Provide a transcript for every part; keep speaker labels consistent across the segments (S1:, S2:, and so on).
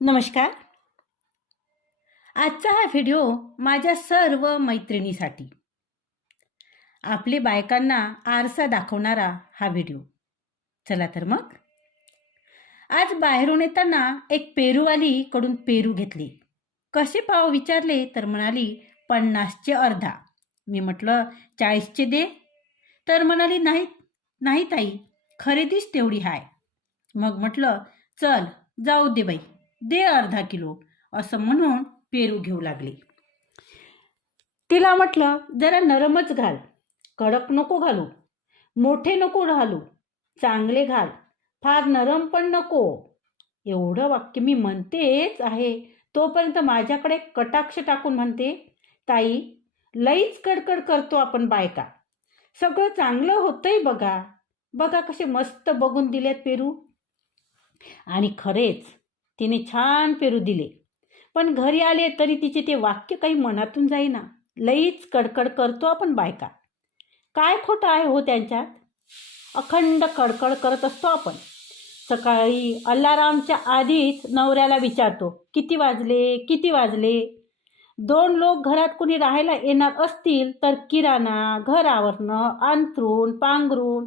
S1: नमस्कार. आजचा हा व्हिडिओ माझ्या सर्व मैत्रिणीसाठी. आपले बायकांना आरसा दाखवणारा हा व्हिडिओ चला तर मग. आज बाहेरून येताना एक पेरूवाली कडून पेरू घेतले. कसे पाव विचारले तर म्हणाली पन्नासचे अर्धा. मी म्हटलं चाळीसचे दे. तर म्हणाली नाही नाही ताई खरेदीच तेवढी हाय. मग म्हटलं चल जाऊ दे बाई. दे अर्धा किलो असं म्हणून पेरू घेऊ लागली. तिला म्हटलं जरा नरमच घाल कडक नको घालू मोठे नको घालू चांगले घाल फार नरम पण नको. एवढं वाक्य मी म्हणतेच आहे तोपर्यंत माझ्याकडे कटाक्ष टाकून म्हणते ताई लईच कडकड करतो आपण बायका. सगळं चांगलं होतंय बघा. बघा कसे मस्त बघून दिलेत पेरू. आणि खरेच तिने छान पेरू दिले. पण घरी आले तरी तिचे ते वाक्य काही मनातून जाईना. लईच कडकड करतो आपण बायका. काय खोटं आहे हो त्यांच्यात? अखंड कडकड करत असतो आपण. सकाळी अलारामच्या आधीच नवऱ्याला विचारतो किती वाजले? किती वाजले? दोन लोक घरात कोणी राहायला येणार असतील तर किराणा घर आवरणं अंथरून पांघरून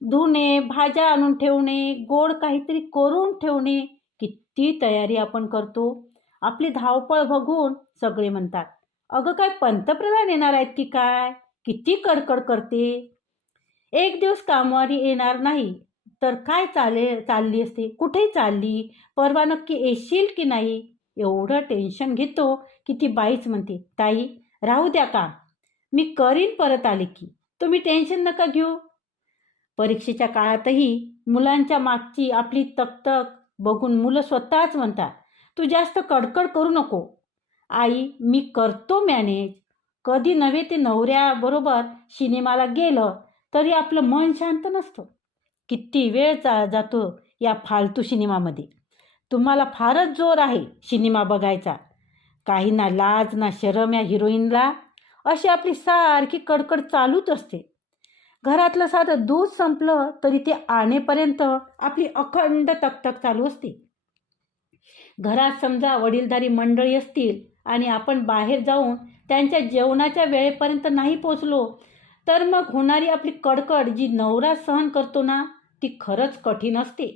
S1: धुणे भाज्या आणून ठेवणे गोड काहीतरी करून ठेवणे किती तयारी आपण करतो? आपली धावपळ बघून सगळे म्हणतात अगं काय पंतप्रधान येणार आहेत की काय? किती कडकड करते? एक दिवस कामवारी येणार नाही तर काय चाले चालली असते? कुठे चालली? परवा नक्की येशील की नाही? एवढं टेन्शन घेतो की ती बाईच म्हणते ताई राहू द्या का मी करीन परत आले की. तुम्ही टेन्शन नका घेऊ. परीक्षेच्या काळातही मुलांच्या मागची आपली तकतक बघून मुलं स्वतःच म्हणतात तू जास्त कडकड करू नको. आई मी करतो मॅनेज कधी नव्हे ते नवऱ्याबरोबर सिनेमाला गेलं तरी आपलं मन शांत नसतं. किती वेळ चा जातो या फालतू सिनेमामध्ये. तुम्हाला फारच जोर आहे सिनेमा बघायचा. काही ना लाज ना शरम या हिरोईनला. अशी आपली सारखी कडकड चालूच असते. घरातलं साधं दूध संपलं तरी ते आणेपर्यंत आपली अखंड तकतक चालू असते. घरात समजा वडीलधारी मंडळी असतील आणि आपण बाहेर जाऊन त्यांच्या जेवणाच्या वेळेपर्यंत नाही पोचलो तर मग होणारी आपली कडकड जी नवरा सहन करतो ना ती खरंच कठीण असते.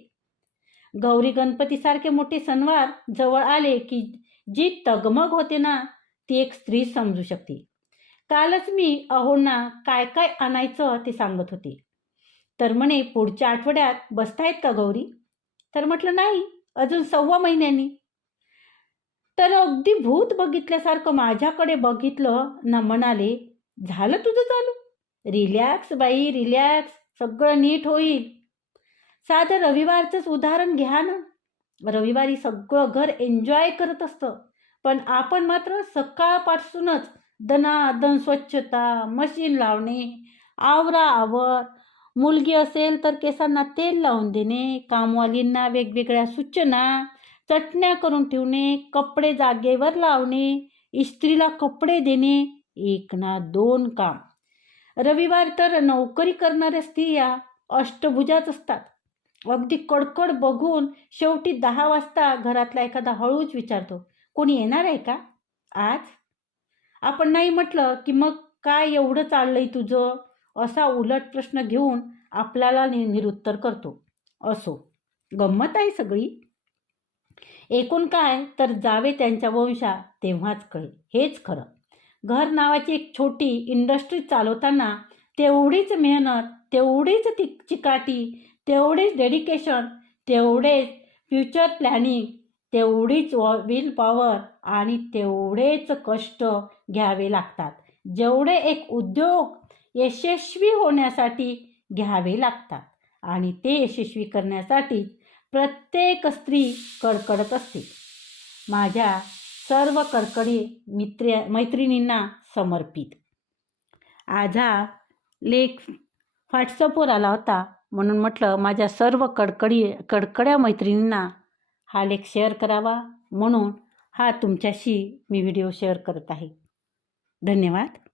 S1: गौरी गणपतीसारखे मोठे सणवार जवळ आले की जी तगमग होते ना ती एक स्त्री समजू शकते. कालच मी अहोंना काय काय आणायचं ते सांगत होते. तर म्हणे पुढच्या आठवड्यात बसतायत का गौरी? तर म्हटलं नाही अजून सव्वा महिन्यांनी. तर अगदी भूत बघितल्यासारखं माझ्याकडे बघितलं ना म्हणाले झालं तुझं चालू? रिलॅक्स बाई रिलॅक्स सगळं नीट होईल. साधं रविवारचंच उदाहरण घ्या ना. रविवारी सगळं घर एन्जॉय करत असतं. पण आपण मात्र सकाळपासूनच दनादन स्वच्छता मशीन लावणे आवरा आवर. मुलगी असेल तर केसांना तेल लावून देणे कामवालींना वेगवेगळ्या सूचना चटण्या करून ठेवणे कपडे जागेवर लावणे इस्त्रीला कपडे देणे एक ना दोन काम. रविवार तर नोकरी करणाऱ्या स्त्रिया अष्टभुजाच असतात. अगदी कडकड बघून शेवटी दहा वाजता घरातला एखादा हळूच विचारतो कोणी येणार आहे का? आज? आपण नाही म्हटलं की मग काय एवढं चाललंय तुझं? असा उलट प्रश्न घेऊन आपल्याला नि निरुत्तर करतो. असो. गंमत आहे सगळी. एकूण काय तर जावे त्यांच्या वंशा तेव्हाच कळेल. हेच खरं. घर नावाची एक छोटी इंडस्ट्री चालवताना तेवढीच मेहनत तेवढीच ति चिकाटी तेवढेच डेडिकेशन तेवढेच फ्युचर प्लॅनिंग तेवढीच विल पॉवर आणि तेवढेच कष्ट घ्यावे लागतात. जेवढे एक उद्योग यशस्वी होण्यासाठी घ्यावे लागतात आणि ते यशस्वी करण्यासाठी प्रत्येक स्त्री कडकडत असते. माझ्या सर्व कडकडी मित्र मैत्रिणींना समर्पित. आज हा लेख व्हॉट्सअपवर आला होता. म्हणून म्हटलं माझ्या सर्व कडकडी कडकड्या मैत्रिणींना हा लेख शेअर करावा म्हणून हा तुमच्याशी मी व्हिडिओ शेअर करत आहे. धन्यवाद.